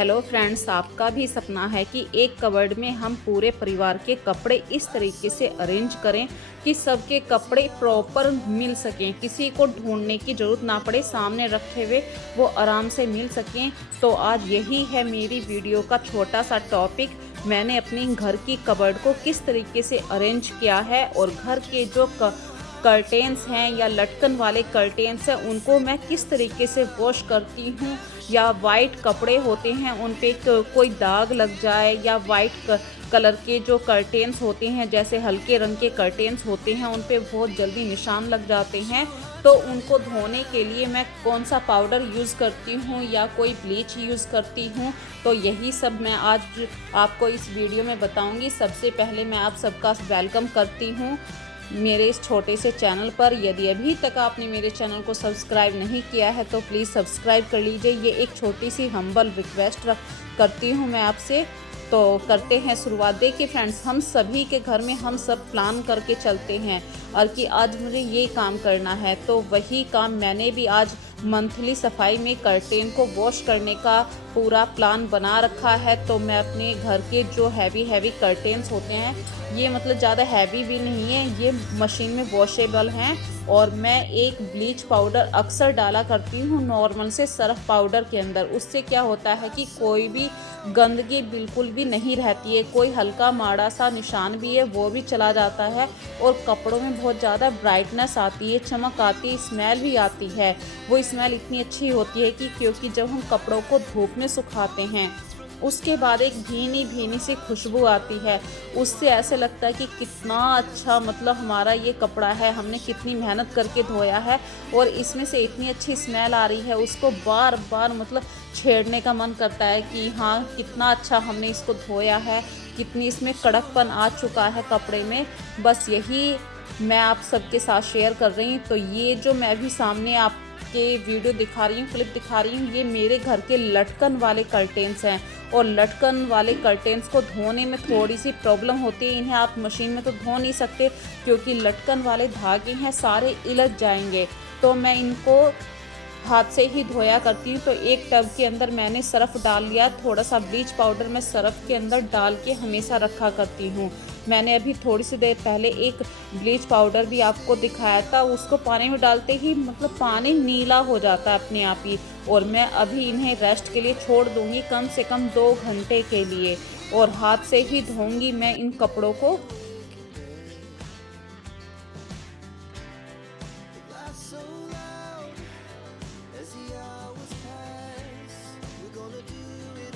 Hello friends, आपका भी सपना है कि एक कबर्ड में हम पूरे परिवार के कपड़े इस तरीके से अरेंज करें कि सबके कपड़े प्रॉपर मिल सकें, किसी को ढूंढने की ज़रूरत ना पड़े, सामने रखे हुए वो आराम से मिल सकें। तो आज यही है मेरी वीडियो का छोटा सा टॉपिक। मैंने अपनी घर की कबर्ड को किस तरीके से अरेंज किया है और घर के जो कर्टेंस हैं या लटकन वाले कर्टेंस हैं उनको मैं किस तरीके से वॉश करती हूँ, या वाइट कपड़े होते हैं उन पे कोई दाग लग जाए, या वाइट कलर के जो कर्टेंस होते हैं जैसे हल्के रंग के कर्टेंस होते हैं उन पे बहुत जल्दी निशान लग जाते हैं, तो उनको धोने के लिए मैं कौन सा पाउडर यूज़ करती हूँ या कोई ब्लीच यूज़ करती हूँ, तो यही सब मैं आज आपको इस वीडियो में बताऊँगी। सबसे पहले मैं आप सबका वेलकम करती हूँ मेरे इस छोटे से चैनल पर। यदि अभी तक आपने मेरे चैनल को सब्सक्राइब नहीं किया है तो प्लीज़ सब्सक्राइब कर लीजिए। ये एक छोटी सी हम्बल रिक्वेस्ट करती हूँ मैं आपसे। तो करते हैं शुरुआत। देखिए फ्रेंड्स, हम सभी के घर में हम सब प्लान करके चलते हैं और कि आज मुझे ये काम करना है, तो वही काम मैंने भी आज मंथली सफाई में कर्टेन को वॉश करने का पूरा प्लान बना रखा है। तो मैं अपने घर के जो हैवी कर्टेन्स होते हैं, ये मतलब ज़्यादा हैवी भी नहीं है, ये मशीन में वॉशेबल हैं, और मैं एक ब्लीच पाउडर अक्सर डाला करती हूँ नॉर्मल से सर्फ पाउडर के अंदर। उससे क्या होता है कि कोई भी गंदगी बिल्कुल भी नहीं रहती है, कोई हल्का माड़ा सा निशान भी है वो भी चला जाता है, और कपड़ों में बहुत ज़्यादा ब्राइटनेस आती है, चमक आती है, स्मेल भी आती है। वो स्मेल इतनी अच्छी होती है कि क्योंकि जब हम कपड़ों को धूप में सुखाते हैं उसके बाद एक भीनी सी खुशबू आती है, उससे ऐसे लगता है कि कितना अच्छा मतलब हमारा ये कपड़ा है, हमने कितनी मेहनत करके धोया है और इसमें से इतनी अच्छी स्मेल आ रही है। उसको बार बार मतलब छेड़ने का मन करता है कि हाँ कितना अच्छा हमने इसको धोया है, कितनी इसमें कड़कपन आ चुका है कपड़े में। बस यही मैं आप सबके साथ शेयर कर रही हूँ। तो ये जो मैं अभी सामने आपके वीडियो दिखा रही हूँ, क्लिप दिखा रही हूँ, ये मेरे घर के लटकन वाले कर्टेन्स हैं। और लटकन वाले कर्टेन्स को धोने में थोड़ी सी प्रॉब्लम होती है, इन्हें आप मशीन में तो धो नहीं सकते क्योंकि लटकन वाले धागे हैं सारे इलझ जाएंगे, तो मैं इनको हाथ से ही धोया करती हूँ। तो एक टब के अंदर मैंने सर्फ़ डाल लिया, थोड़ा सा ब्लीच पाउडर मैं सर्फ़ के अंदर डाल के हमेशा रखा करती हूँ। मैंने अभी थोड़ी सी देर पहले एक ब्लीच पाउडर भी आपको दिखाया था, उसको पानी में डालते ही मतलब पानी नीला हो जाता है अपने आप ही। और मैं अभी इन्हें रेस्ट के लिए छोड़ दूँगी कम से कम 2 घंटे के लिए, और हाथ से ही धोऊँगी मैं इन कपड़ों को।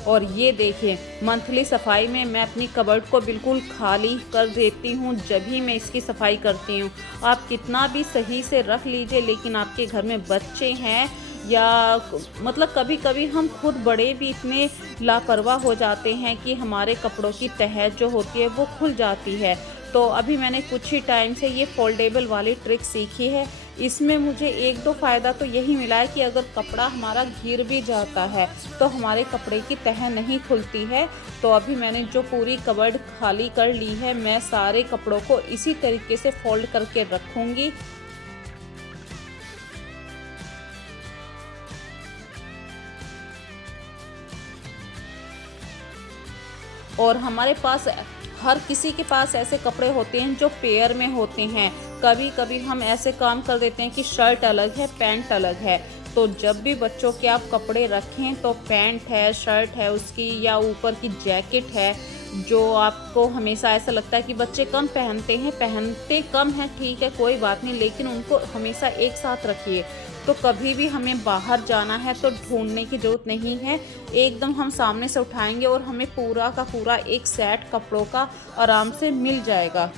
और ये देखिए, मंथली सफाई में मैं अपनी कबर्ड को बिल्कुल खाली कर देती हूँ जब भी मैं इसकी सफाई करती हूँ। आप कितना भी सही से रख लीजिए, लेकिन आपके घर में बच्चे हैं या मतलब कभी कभी हम खुद बड़े भी इतने लापरवाह हो जाते हैं कि हमारे कपड़ों की तह जो होती है वो खुल जाती है। तो अभी मैंने कुछ ही टाइम से ये फोल्डेबल वाली ट्रिक सीखी है। इसमें मुझे 1-2 फ़ायदा तो यही मिला है कि अगर कपड़ा हमारा घिर भी जाता है तो हमारे कपड़े की तह नहीं खुलती है। तो अभी मैंने जो पूरी कबर्ड खाली कर ली है, मैं सारे कपड़ों को इसी तरीके से फोल्ड करके रखूँगी। और हमारे पास हर किसी के पास ऐसे कपड़े होते हैं जो पेयर में होते हैं। कभी कभी हम ऐसे काम कर देते हैं कि शर्ट अलग है पैंट अलग है, तो जब भी बच्चों के आप कपड़े रखें तो पैंट है, शर्ट है उसकी, या ऊपर की जैकेट है जो आपको हमेशा ऐसा लगता है कि बच्चे कम पहनते कम हैं, ठीक है कोई बात नहीं, लेकिन उनको हमेशा एक साथ रखिए। तो कभी भी हमें बाहर जाना है तो ढूंढने की ज़रूरत नहीं है, एकदम हम सामने से उठाएंगे और हमें पूरा का पूरा एक सेट कपड़ों का आराम से मिल जाएगा।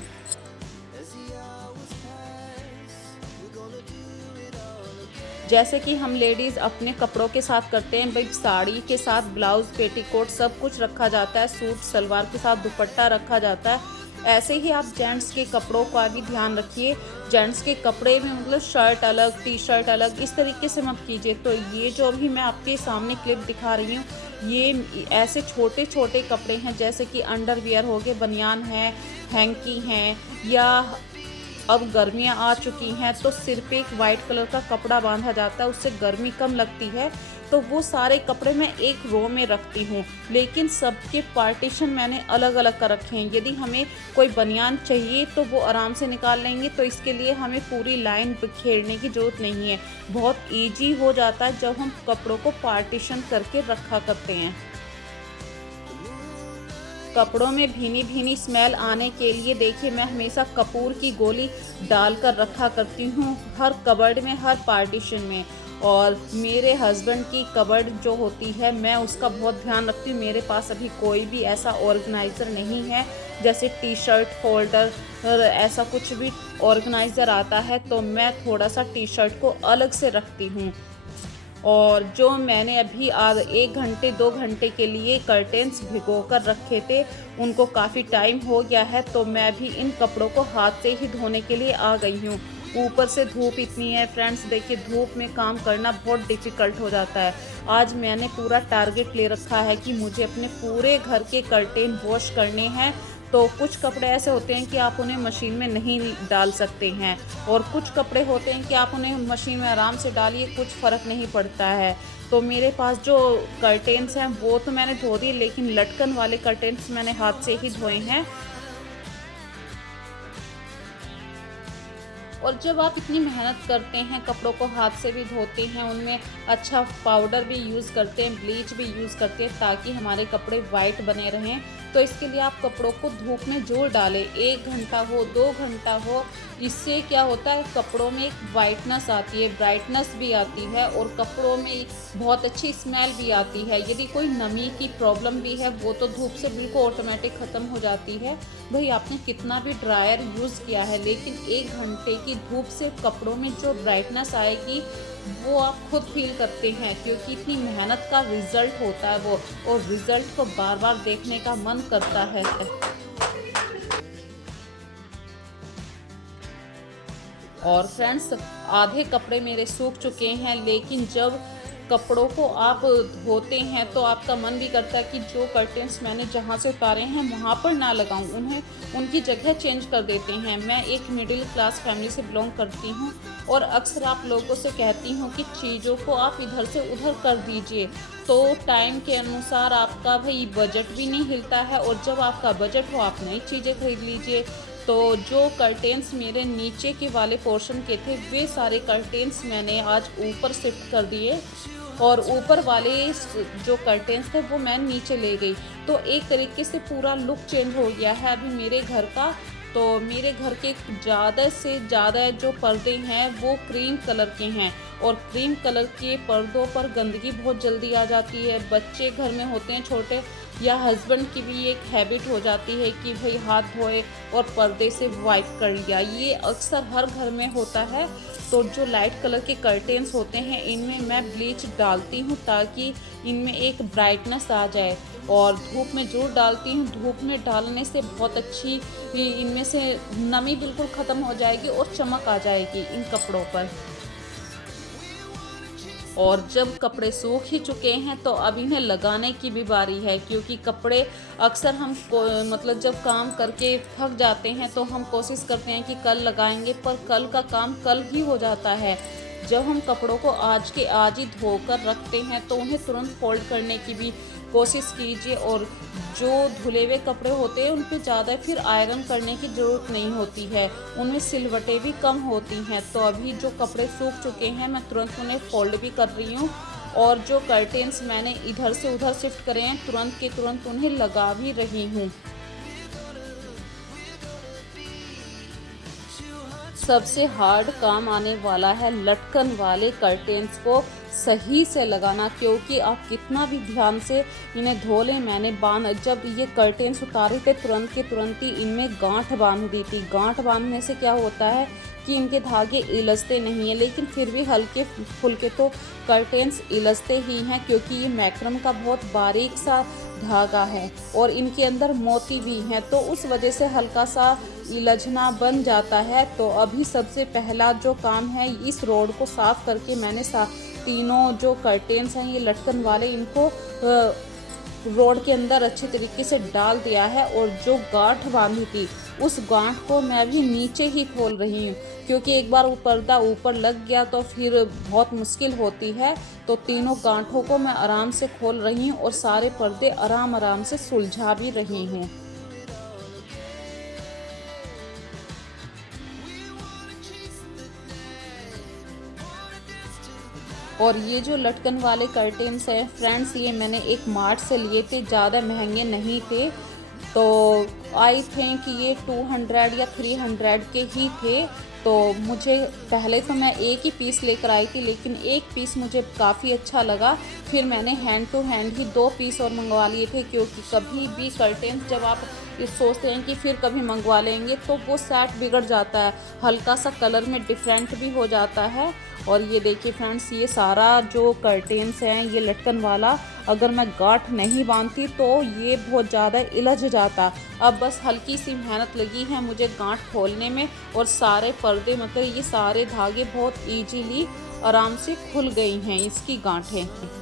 जैसे कि हम लेडीज़ अपने कपड़ों के साथ करते हैं, भाई साड़ी के साथ ब्लाउज़, पेटीकोट सब कुछ रखा जाता है, सूट सलवार के साथ दुपट्टा रखा जाता है, ऐसे ही आप जेंट्स के कपड़ों का भी ध्यान रखिए। जेंट्स के कपड़े में मतलब शर्ट अलग, टी शर्ट अलग, इस तरीके से मत कीजिए। तो ये जो भी मैं आपके सामने क्लिप दिखा रही हूँ, ये ऐसे छोटे छोटे कपड़े हैं जैसे कि अंडरवियर हो गए, बनियान है, हैंकी हैं, या अब गर्मियाँ आ चुकी हैं तो सिर पे एक वाइट कलर का कपड़ा बांधा जाता है, उससे गर्मी कम लगती है। तो वो सारे कपड़े मैं एक रो में रखती हूँ, लेकिन सबके पार्टीशन मैंने अलग अलग कर रखे हैं। यदि हमें कोई बनियान चाहिए तो वो आराम से निकाल लेंगे, तो इसके लिए हमें पूरी लाइन बिखेरने की ज़रूरत नहीं है। बहुत ईजी हो जाता है जब हम कपड़ों को पार्टीशन करके रखा करते हैं। कपड़ों में भीनी भीनी स्मेल आने के लिए देखिए मैं हमेशा कपूर की गोली डालकर रखा करती हूँ हर कबर्ड में, हर पार्टीशन में। और मेरे हस्बैंड की कबर्ड जो होती है मैं उसका बहुत ध्यान रखती हूँ। मेरे पास अभी कोई भी ऐसा ऑर्गेनाइज़र नहीं है, जैसे टी शर्ट फोल्डर ऐसा कुछ भी ऑर्गेनाइज़र आता है तो मैं थोड़ा सा टी शर्ट को अलग से रखती हूँ। और जो मैंने अभी 1 घंटे 2 घंटे के लिए कर्टेन्स भिगो कर रखे थे, उनको काफ़ी टाइम हो गया है, तो मैं भी इन कपड़ों को हाथ से ही धोने के लिए आ गई हूँ। ऊपर से धूप इतनी है फ्रेंड्स, देखिए धूप में काम करना बहुत डिफ़िकल्ट हो जाता है। आज मैंने पूरा टारगेट ले रखा है कि मुझे अपने पूरे घर के कर्टेन वॉश करने हैं। तो कुछ कपड़े ऐसे होते हैं कि आप उन्हें मशीन में नहीं डाल सकते हैं, और कुछ कपड़े होते हैं कि आप उन्हें मशीन में आराम से डालिए, कुछ फ़र्क नहीं पड़ता है। तो मेरे पास जो कर्टेन्स हैं वो तो मैंने धो दिए, लेकिन लटकन वाले कर्टेन्स मैंने हाथ से ही धोए हैं। और जब आप इतनी मेहनत करते हैं, कपड़ों को हाथ से भी धोते हैं, उनमें अच्छा पाउडर भी यूज़ करते हैं, ब्लीच भी यूज़ करते हैं ताकि हमारे कपड़े वाइट बने रहें, तो इसके लिए आप कपड़ों को धूप में ज़रूर डालें। 1 घंटा हो 2 घंटा हो, इससे क्या होता है कपड़ों में एक वाइटनेस आती है, ब्राइटनेस भी आती है, और कपड़ों में बहुत अच्छी स्मेल भी आती है। यदि कोई नमी की प्रॉब्लम भी है वो तो धूप से बिल्कुल ऑटोमेटिक ख़त्म हो जाती है। भाई आपने कितना भी ड्रायर यूज़ किया है, लेकिन 1 घंटे की धूप से कपड़ों में जो ब्राइटनेस आएगी वो आप खुद फील करते हैं, क्योंकि इतनी मेहनत का रिज़ल्ट होता है वो, और रिज़ल्ट को बार बार देखने का मन करता है। और फ्रेंड्स आधे कपड़े मेरे सूख चुके हैं, लेकिन जब कपड़ों को आप धोते हैं तो आपका मन भी करता है कि जो कर्टेन्स मैंने जहाँ से उतारे हैं वहाँ पर ना लगाऊं, उन्हें उनकी जगह चेंज कर देते हैं। मैं एक मिडिल क्लास फैमिली से बिलोंग करती हूँ, और अक्सर आप लोगों से कहती हूँ कि चीज़ों को आप इधर से उधर कर दीजिए, तो टाइम के अनुसार आपका भाई बजट भी नहीं हिलता है, और जब आपका बजट हो आप नई चीज़ें खरीद लीजिए। तो जो कर्टेन्स मेरे नीचे के वाले पोर्शन के थे वे सारे कर्टेन्स मैंने आज ऊपर शिफ्ट कर दिए, और ऊपर वाले जो कर्टेन्स थे वो मैं नीचे ले गई। तो एक तरीके से पूरा लुक चेंज हो गया है अभी मेरे घर का। तो मेरे घर के ज़्यादा से ज़्यादा जो पर्दे हैं वो क्रीम कलर के हैं, और क्रीम कलर के पर्दों पर गंदगी बहुत जल्दी आ जाती है। बच्चे घर में होते हैं छोटे, या हस्बैंड की भी एक हैबिट हो जाती है कि भाई हाथ धोए और पर्दे से वाइप कर लिया, ये अक्सर हर घर में होता है। तो जो लाइट कलर के कर्टेन्स होते हैं इनमें मैं ब्लीच डालती हूँ ताकि इनमें एक ब्राइटनेस आ जाए, और धूप में ज़रूर डालती हूँ। धूप में डालने से बहुत अच्छी इनमें से नमी बिल्कुल ख़त्म हो जाएगी और चमक आ जाएगी इन कपड़ों पर। और जब कपड़े सूख ही चुके हैं तो अब इन्हें लगाने की भी बारी है, क्योंकि कपड़े अक्सर हम मतलब जब काम करके थक जाते हैं तो हम कोशिश करते हैं कि कल लगाएंगे, पर कल का काम कल ही हो जाता है। जब हम कपड़ों को आज के आज ही धोकर रखते हैं तो उन्हें तुरंत फोल्ड करने की भी कोशिश कीजिए, और जो धुले हुए कपड़े होते हैं उन पर ज़्यादा फिर आयरन करने की ज़रूरत नहीं होती है, उनमें सिलवटें भी कम होती हैं। तो अभी जो कपड़े सूख चुके हैं मैं तुरंत उन्हें फोल्ड भी कर रही हूँ, और जो कर्टेन्स मैंने इधर से उधर शिफ्ट करे हैं तुरंत के तुरंत उन्हें लगा भी रही हूँ। सबसे हार्ड काम आने वाला है लटकन वाले कर्टेन्स को सही से लगाना, क्योंकि आप कितना भी ध्यान से इन्हें धो लें, मैंने जब ये कर्टेन्स उतारे थे तुरंत के तुरंत ही इनमें गांठ बांध दी थी। गांठ बांधने से क्या होता है कि इनके धागे इलझते नहीं हैं, लेकिन फिर भी हल्के फुल्के तो कर्टेन्स इलझते ही हैं, क्योंकि ये मैक्रम का बहुत बारीक सा धागा है और इनके अंदर मोती भी हैं, तो उस वजह से हल्का सा इलझना बन जाता है। तो अभी सबसे पहला जो काम है, इस रोड को साफ़ करके मैंने तीनों जो कर्टेन्स हैं ये लटकन वाले, इनको रोड के अंदर अच्छे तरीके से डाल दिया है, और जो गांठ बांधी थी उस गांठ को मैं अभी नीचे ही खोल रही हूँ, क्योंकि एक बार वो पर्दा ऊपर लग गया तो फिर बहुत मुश्किल होती है। तो तीनों गांठों को मैं आराम से खोल रही हूँ और सारे पर्दे आराम आराम से सुलझा भी रही हूँ। और ये जो लटकन वाले कर्टेन्स हैं फ्रेंड्स, ये मैंने एक मार्ट से लिए थे, ज़्यादा महंगे नहीं थे। तो आई थिंक ये 200 या 300 के ही थे। तो मुझे पहले तो मैं एक ही पीस लेकर आई थी, लेकिन एक पीस मुझे काफ़ी अच्छा लगा। फिर मैंने हैंड टू हैंड ही 2 पीस और मंगवा लिए थे, क्योंकि कभी भी कर्टेन्स जब आप ये सोचते हैं कि फिर कभी मंगवा लेंगे तो वो सेट बिगड़ जाता है, हल्का सा कलर में डिफरेंट भी हो जाता है। और ये देखिए फ्रेंड्स, ये सारा जो कर्टेन्स हैं ये लटकन वाला, अगर मैं गांठ नहीं बांधती तो ये बहुत ज़्यादा इलझ जाता। अब बस हल्की सी मेहनत लगी है मुझे गांठ खोलने में, और सारे पर्दे मतलब ये सारे धागे बहुत इजीली आराम से खुल गई हैं इसकी गांठें।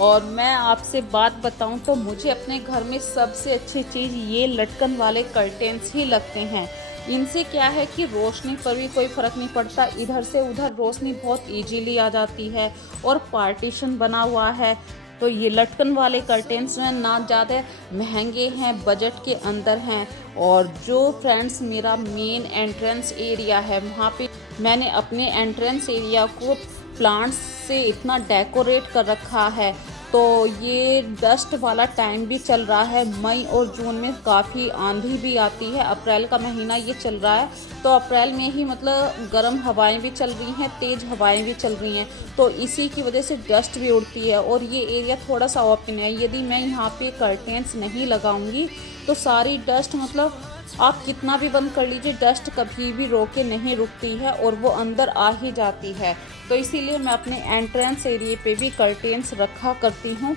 और मैं आपसे बात बताऊं तो मुझे अपने घर में सबसे अच्छी चीज़ ये लटकन वाले कर्टेन्स ही लगते हैं। इनसे क्या है कि रोशनी पर भी कोई फ़र्क नहीं पड़ता, इधर से उधर रोशनी बहुत इजीली आ जाती है, और पार्टीशन बना हुआ है। तो ये लटकन वाले कर्टेन्स हैं, ना ज़्यादा महंगे हैं, बजट के अंदर हैं। और जो फ्रेंड्स मेरा मेन एंट्रेंस एरिया है, वहाँ पे मैंने अपने एंट्रेंस एरिया को प्लांट्स से इतना डेकोरेट कर रखा है। तो ये डस्ट वाला टाइम भी चल रहा है, मई और जून में काफ़ी आंधी भी आती है, अप्रैल का महीना ये चल रहा है। तो अप्रैल में ही मतलब गर्म हवाएं भी चल रही हैं, तेज़ हवाएं भी चल रही हैं, तो इसी की वजह से डस्ट भी उड़ती है। और ये एरिया थोड़ा सा ओपन है, यदि मैं यहाँ पे कर्टेन्स नहीं लगाऊंगी तो सारी डस्ट मतलब आप कितना भी बंद कर लीजिए, डस्ट कभी भी रोके नहीं रुकती है और वो अंदर आ ही जाती है। तो इसीलिए मैं अपने एंट्रेंस एरिया पे भी कर्टेन्स रखा करती हूँ।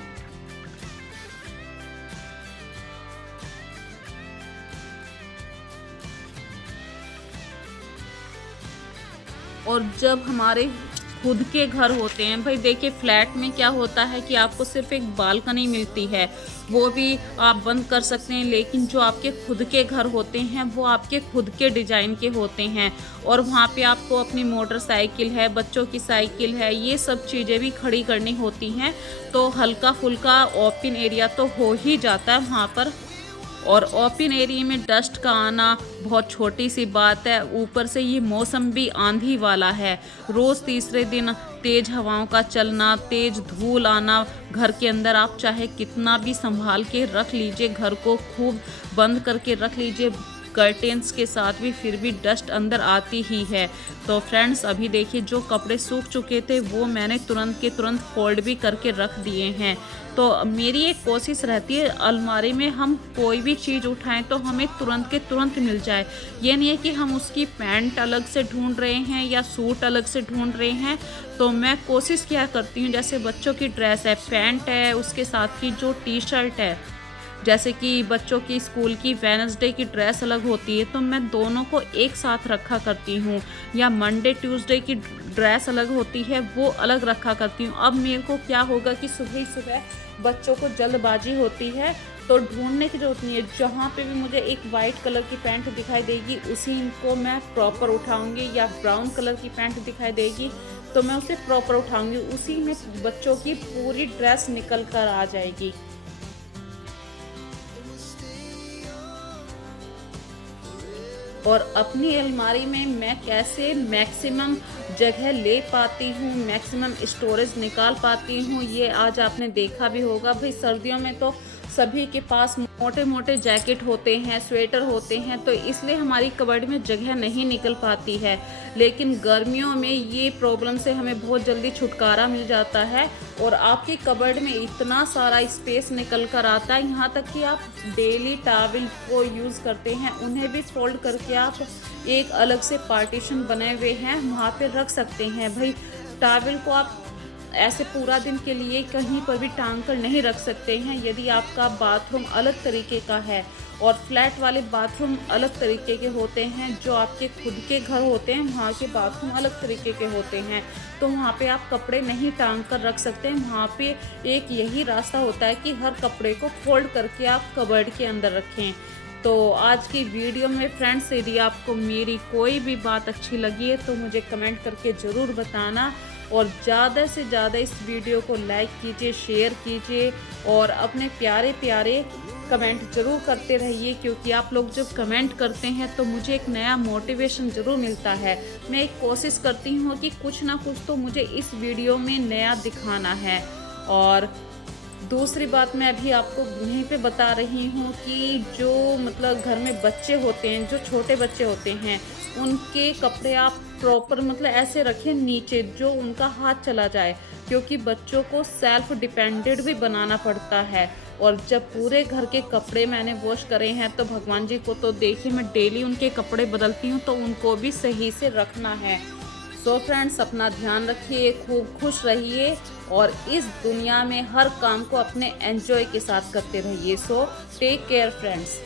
और जब हमारे खुद के घर होते हैं, भाई देखिए फ्लैट में क्या होता है कि आपको सिर्फ एक बालकनी मिलती है, वो भी आप बंद कर सकते हैं। लेकिन जो आपके खुद के घर होते हैं वो आपके खुद के डिज़ाइन के होते हैं, और वहाँ पे आपको अपनी मोटरसाइकिल है, बच्चों की साइकिल है, ये सब चीज़ें भी खड़ी करनी होती हैं। तो हल्का फुल्का ओपन एरिया तो हो ही जाता है वहाँ पर। और ओपन एरिया में डस्ट का आना बहुत छोटी सी बात है, ऊपर से ये मौसम भी आंधी वाला है, रोज़ तीसरे दिन तेज़ हवाओं का चलना, तेज़ धूल आना, घर के अंदर आप चाहे कितना भी संभाल के रख लीजिए, घर को खूब बंद करके रख लीजिए कर्टेन्स के साथ भी, फिर भी डस्ट अंदर आती ही है। तो फ्रेंड्स अभी देखिए जो कपड़े सूख चुके थे वो मैंने तुरंत के तुरंत फोल्ड भी करके रख दिए हैं। तो मेरी एक कोशिश रहती है अलमारी में हम कोई भी चीज़ उठाएं तो हमें तुरंत के तुरंत मिल जाए। ये नहीं है कि हम उसकी पैंट अलग से ढूंढ रहे हैं या सूट अलग से ढूंढ रहे हैं। तो मैं कोशिश क्या करती हूँ, जैसे बच्चों की ड्रेस है, पैंट है, उसके साथ की जो टी शर्ट है, जैसे कि बच्चों की स्कूल की वेडनेसडे की ड्रेस अलग होती है तो मैं दोनों को एक साथ रखा करती हूँ, या मंडे ट्यूसडे की ड्रेस अलग होती है वो अलग रखा करती हूँ। अब मेरे को क्या होगा कि सुबह ही सुबह बच्चों को जल्दबाजी होती है तो ढूंढने की जरूरत नहीं है, जहाँ पे भी मुझे एक वाइट कलर की पैंट दिखाई देगी उसी को मैं प्रॉपर उठाऊंगी, या ब्राउन कलर की पैंट दिखाई देगी तो मैं उसे प्रॉपर उठाऊंगी, उसी में बच्चों की पूरी ड्रेस निकल कर आ जाएगी। और अपनी अलमारी में मैं कैसे मैक्सिमम जगह ले पाती हूँ, मैक्सिमम स्टोरेज निकाल पाती हूँ, ये आज आपने देखा भी होगा। भाई सर्दियों में तो सभी के पास मोटे मोटे जैकेट होते हैं, स्वेटर होते हैं, तो इसलिए हमारी कबर्ड में जगह नहीं निकल पाती है। लेकिन गर्मियों में ये प्रॉब्लम से हमें बहुत जल्दी छुटकारा मिल जाता है, और आपकी कबर्ड में इतना सारा स्पेस निकल कर आता है, यहाँ तक कि आप डेली टॉवल को यूज़ करते हैं उन्हें भी फोल्ड करके आप एक अलग से पार्टीशन बने हुए हैं वहाँ पे रख सकते हैं। भाई टॉवल को आप ऐसे पूरा दिन के लिए कहीं पर भी टांग कर नहीं रख सकते हैं, यदि आपका बाथरूम अलग तरीके का है और फ्लैट वाले बाथरूम अलग तरीके के होते हैं, जो आपके खुद के घर होते हैं वहाँ के बाथरूम अलग तरीके के होते हैं। तो वहाँ पे आप कपड़े नहीं टांग कर रख सकते हैं, वहाँ पे एक यही रास्ता होता है कि हर कपड़े को फोल्ड करके आप कबर्ड के अंदर रखें। तो आज की वीडियो में फ्रेंड्स, यदि आपको मेरी कोई भी बात अच्छी लगी है तो मुझे कमेंट करके ज़रूर बताना, और ज़्यादा से ज़्यादा इस वीडियो को लाइक कीजिए, शेयर कीजिए और अपने प्यारे प्यारे कमेंट ज़रूर करते रहिए, क्योंकि आप लोग जब कमेंट करते हैं तो मुझे एक नया मोटिवेशन ज़रूर मिलता है। मैं एक कोशिश करती हूँ कि कुछ ना कुछ तो मुझे इस वीडियो में नया दिखाना है। और दूसरी बात मैं अभी आपको यहीं पे बता रही हूँ कि जो मतलब घर में बच्चे होते हैं, जो छोटे बच्चे होते हैं, उनके कपड़े आप प्रॉपर मतलब ऐसे रखें नीचे, जो उनका हाथ चला जाए, क्योंकि बच्चों को सेल्फ डिपेंडेंट भी बनाना पड़ता है। और जब पूरे घर के कपड़े मैंने वॉश करे हैं तो भगवान जी को तो देखिए, मैं डेली उनके कपड़े बदलती हूँ, तो उनको भी सही से रखना है। सो फ्रेंड्स, अपना ध्यान रखिए, खूब खुश रहिए और इस दुनिया में हर काम को अपने एंजॉय के साथ करते रहिए। So take care friends.